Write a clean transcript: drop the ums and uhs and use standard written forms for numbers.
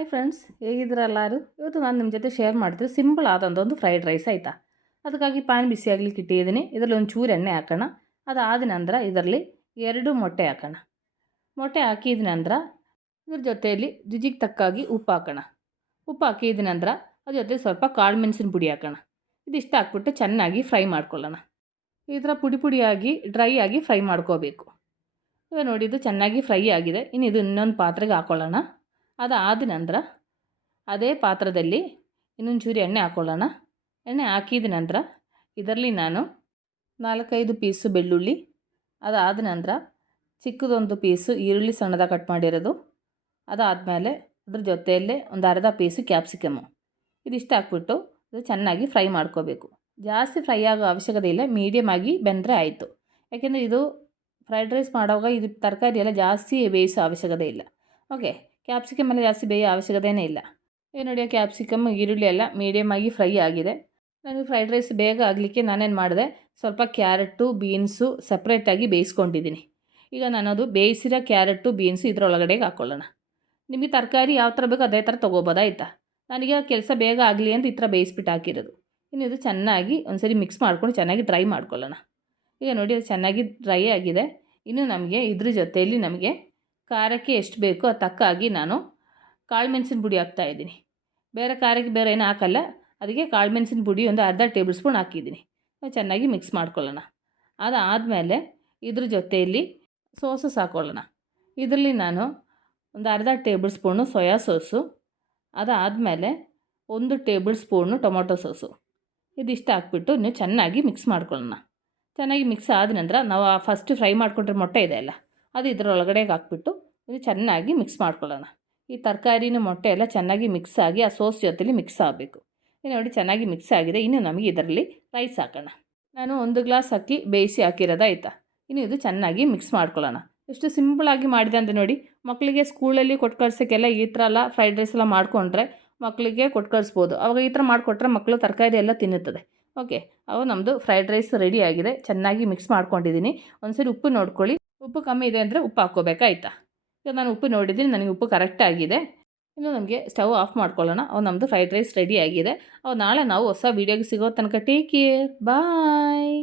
Hi friends, ಹೇಗಿದ್ದೀರಾ ಎಲ್ಲರೂ? ಇವತ್ತು ನಾನು ನಿಮ್ಮ ಜೊತೆ ಶೇರ್ ಮಾಡ್ತೀನಿ ಸಿಂಪಲ್ ಆದಂಥ ಫ್ರೈಡ್ ರೈಸ್ ಆಯಿತಾ. ಅದಕ್ಕಾಗಿ ಪ್ಯಾನ್ ಬಿಸಿ ಆಗಲಿಕ್ಕೆ ಇಟ್ಟಿದ್ದೀನಿ. ಇದರಲ್ಲಿ ಒಂದು ಚೂರು ಎಣ್ಣೆ ಹಾಕೋಣ. ಅದಾದ ನಂತರ ಇದರಲ್ಲಿ 2 ಮೊಟ್ಟೆ ಹಾಕೋಣ. ಮೊಟ್ಟೆ ಹಾಕಿದ ನಂತರ ಇದ್ರ ಜೊತೆಯಲ್ಲಿ ರುಚಿಗೆ ತಕ್ಕಾಗಿ ಉಪ್ಪು ಹಾಕೋಣ. ಉಪ್ಪು ಹಾಕಿದ ನಂತರ ಅದ್ರ ಜೊತೆ ಸ್ವಲ್ಪ ಕಾಳು ಮೆಣಸಿನ ಪುಡಿ ಹಾಕೋಣ. ಇದಿಷ್ಟು ಹಾಕ್ಬಿಟ್ಟು ಚೆನ್ನಾಗಿ ಫ್ರೈ ಮಾಡ್ಕೊಳ್ಳೋಣ. ಈ ಥರ ಪುಡಿಯಾಗಿ ಡ್ರೈ ಆಗಿ ಫ್ರೈ ಮಾಡ್ಕೋಬೇಕು. ಇವಾಗ ನೋಡಿ, ಇದು ಚೆನ್ನಾಗಿ ಫ್ರೈ ಆಗಿದೆ. ಇನ್ನು ಇದು ಇನ್ನೊಂದು ಪಾತ್ರೆಗೆ ಹಾಕ್ಕೊಳ್ಳೋಣ. ಅದಾದ ನಂತರ ಅದೇ ಪಾತ್ರದಲ್ಲಿ ಇನ್ನೊಂದು ಚೂರು ಎಣ್ಣೆ ಹಾಕ್ಕೊಳ್ಳೋಣ. ಎಣ್ಣೆ ಹಾಕಿದ ನಂತರ ಇದರಲ್ಲಿ ನಾನು 4-5 ಪೀಸು ಬೆಳ್ಳುಳ್ಳಿ, ಅದಾದ ನಂತರ ಚಿಕ್ಕದೊಂದು ಪೀಸು ಈರುಳ್ಳಿ ಸಣ್ಣದಾಗಿ ಕಟ್ ಮಾಡಿರೋದು, ಅದಾದಮೇಲೆ ಅದ್ರ ಜೊತೆಯಲ್ಲೇ ಒಂದು ಅರ್ಧ ಪೀಸು ಕ್ಯಾಪ್ಸಿಕಮ್ಮು, ಇದಿಷ್ಟು ಹಾಕ್ಬಿಟ್ಟು ಇದು ಚೆನ್ನಾಗಿ ಫ್ರೈ ಮಾಡ್ಕೋಬೇಕು. ಜಾಸ್ತಿ ಫ್ರೈ ಆಗೋ ಅವಶ್ಯಕತೆ ಇಲ್ಲ, ಮೀಡಿಯಮ್ ಆಗಿ ಬೆಂದರೆ ಆಯಿತು. ಯಾಕೆಂದರೆ ಇದು ಫ್ರೈಡ್ ರೈಸ್ ಮಾಡುವಾಗ ಇದು ತರಕಾರಿ ಎಲ್ಲ ಜಾಸ್ತಿ ಬೇಯಿಸೋ ಅವಶ್ಯಕತೆ ಇಲ್ಲ. ಓಕೆ, ಕ್ಯಾಪ್ಸಿಕಮ್ ಎಲ್ಲ ಜಾಸ್ತಿ ಬೇಯೋ ಅವಶ್ಯಕತೆಯೇ ಇಲ್ಲ. ಏನು ನೋಡಿ, ಕ್ಯಾಪ್ಸಿಕಮ್ ಈರುಳ್ಳಿ ಎಲ್ಲ ಮೀಡಿಯಮ್ ಆಗಿ ಫ್ರೈ ಆಗಿದೆ. ನನಗೆ ಫ್ರೈಡ್ ರೈಸ್ ಬೇಗ ಆಗಲಿಕ್ಕೆ ನಾನೇನು ಮಾಡಿದೆ, ಸ್ವಲ್ಪ ಕ್ಯಾರೆಟು ಬೀನ್ಸು ಸಪ್ರೇಟಾಗಿ ಬೇಯಿಸ್ಕೊಂಡಿದ್ದೀನಿ. ಈಗ ನಾನದು ಬೇಯಿಸಿರೋ ಕ್ಯಾರೆಟು ಬೀನ್ಸು ಇದರೊಳಗಡೆಗೆ ಹಾಕ್ಕೊಳ್ಳೋಣ. ನಿಮಗೆ ತರಕಾರಿ ಯಾವ ಥರ ಬೇಕೋ ಅದೇ ಥರ ತೊಗೋಬೋದಾಯ್ತಾ. ನನಗೆ ಕೆಲಸ ಬೇಗ ಆಗಲಿ ಅಂತ ಈ ಥರ ಬೇಯಿಸ್ಬಿಟ್ಟು ಹಾಕಿರೋದು. ಇನ್ನು ಇದು ಚೆನ್ನಾಗಿ ಒಂದ್ಸರಿ ಮಿಕ್ಸ್ ಮಾಡ್ಕೊಂಡು ಚೆನ್ನಾಗಿ ಡ್ರೈ ಮಾಡ್ಕೊಳ್ಳೋಣ. ಈಗ ನೋಡಿ, ಅದು ಚೆನ್ನಾಗಿ ಡ್ರೈ ಆಗಿದೆ. ಇನ್ನು ನಮಗೆ ಇದ್ರ ಜೊತೆಯಲ್ಲಿ ನಮಗೆ ಖಾರಕ್ಕೆ ಎಷ್ಟು ಬೇಕೋ ಅದು ತಕ್ಕಾಗಿ ನಾನು ಕಾಳು ಮೆಣಸಿನ ಪುಡಿ ಹಾಕ್ತಾಯಿದ್ದೀನಿ. ಬೇರೆ ಖಾರಕ್ಕೆ ಬೇರೆ ಏನು ಹಾಕಲ್ಲ, ಅದಕ್ಕೆ ಕಾಳು ಮೆಣಸಿನ ಪುಡಿ ಒಂದು ಅರ್ಧ ಟೇಬಲ್ ಸ್ಪೂನ್ ಹಾಕಿದ್ದೀನಿ. ಚೆನ್ನಾಗಿ ಮಿಕ್ಸ್ ಮಾಡ್ಕೊಳ್ಳೋಣ. ಅದಾದಮೇಲೆ ಇದ್ರ ಜೊತೆಯಲ್ಲಿ ಸೋಸಸ್ ಹಾಕ್ಕೊಳ್ಳೋಣ. ಇದರಲ್ಲಿ ನಾನು ಒಂದು ಅರ್ಧ ಟೇಬಲ್ ಸ್ಪೂನು ಸೋಯಾ ಸಾಸು, ಅದಾದಮೇಲೆ 1 ಟೇಬಲ್ ಸ್ಪೂನು ಟೊಮೊಟೊ ಸಾಸು, ಇದಿಷ್ಟು ಹಾಕ್ಬಿಟ್ಟು ನೀವು ಚೆನ್ನಾಗಿ ಮಿಕ್ಸ್ ಮಾಡ್ಕೊಳ್ಳೋಣ. ಚೆನ್ನಾಗಿ ಮಿಕ್ಸ್ ಆದ ನಂತರ ನಾವು ಫಸ್ಟ್ ಫ್ರೈ ಮಾಡ್ಕೊಂಡ್ರೆ ಮೊಟ್ಟೆ ಇದೆ ಅಲ್ಲ, ಅದು ಇದರೊಳಗಡೆಗೆ ಹಾಕ್ಬಿಟ್ಟು ಇದು ಚೆನ್ನಾಗಿ ಮಿಕ್ಸ್ ಮಾಡ್ಕೊಳ್ಳೋಣ. ಈ ತರಕಾರಿನ ಮೊಟ್ಟೆ ಎಲ್ಲ ಚೆನ್ನಾಗಿ ಮಿಕ್ಸ್ ಆಗಿ ಆ ಸೋಸ್ ಜೊತೆಲಿ ಮಿಕ್ಸ್ ಆಗಬೇಕು. ನೋಡಿ, ಚೆನ್ನಾಗಿ ಮಿಕ್ಸ್ ಆಗಿದೆ. ಇನ್ನು ನಮಗೆ ಇದರಲ್ಲಿ ರೈಸ್ ಹಾಕೋಣ. ನಾನು 1 ಗ್ಲಾಸ್ ಅಕ್ಕಿ ಬೇಯಿಸಿ ಹಾಕಿರೋದಾಯ್ತಾ. ಇನ್ನು ಇದು ಚೆನ್ನಾಗಿ ಮಿಕ್ಸ್ ಮಾಡ್ಕೊಳ್ಳೋಣ. ಎಷ್ಟು ಸಿಂಪಲಾಗಿ ಮಾಡಿದೆ ಅಂತ ನೋಡಿ. ಮಕ್ಕಳಿಗೆ ಸ್ಕೂಲಲ್ಲಿ ಕೊಟ್ಟು ಕಳ್ಸೋಕ್ಕೆಲ್ಲ ಈ ಥರ ಎಲ್ಲ ಫ್ರೈಡ್ ರೈಸ್ ಎಲ್ಲ ಮಾಡಿಕೊಂಡ್ರೆ ಮಕ್ಕಳಿಗೆ ಕೊಟ್ಟು ಕಳಿಸ್ಬೋದು. ಅವಾಗ ಈ ಥರ ಮಾಡಿಕೊಟ್ರೆ ಮಕ್ಕಳು ತರಕಾರಿ ಎಲ್ಲ ತಿನ್ನುತ್ತದೆ. ಓಕೆ, ಅವು ನಮ್ಮದು ಫ್ರೈಡ್ ರೈಸ್ ರೆಡಿ ಆಗಿದೆ. ಚೆನ್ನಾಗಿ ಮಿಕ್ಸ್ ಮಾಡ್ಕೊಂಡಿದ್ದೀನಿ. ಒಂದ್ಸರಿ ಉಪ್ಪು ನೋಡ್ಕೊಳ್ಳಿ. ಉಪ್ಪು ಕಮ್ಮಿ ಇದೆ ಅಂದರೆ ಉಪ್ಪು ಹಾಕ್ಕೋಬೇಕಾಯ್ತಾ. ಈಗ ನಾನು ಉಪ್ಪು ನೋಡಿದ್ದೀನಿ, ನನಗೆ ಉಪ್ಪು ಕರೆಕ್ಟ್ ಆಗಿದೆ. ಇನ್ನು ನಮಗೆ ಸ್ಟವ್ ಆಫ್ ಮಾಡ್ಕೊಳ್ಳೋಣ. ನಮ್ಮದು ಫ್ರೈಡ್ ರೈಸ್ ರೆಡಿ ಆಗಿದೆ. ನಾಳೆ ನಾವು ಹೊಸ ವೀಡಿಯೋಗೆ ಸಿಗೋ ತನಕ ಟೇಕ್ ಕೇರ್, ಬಾಯ್.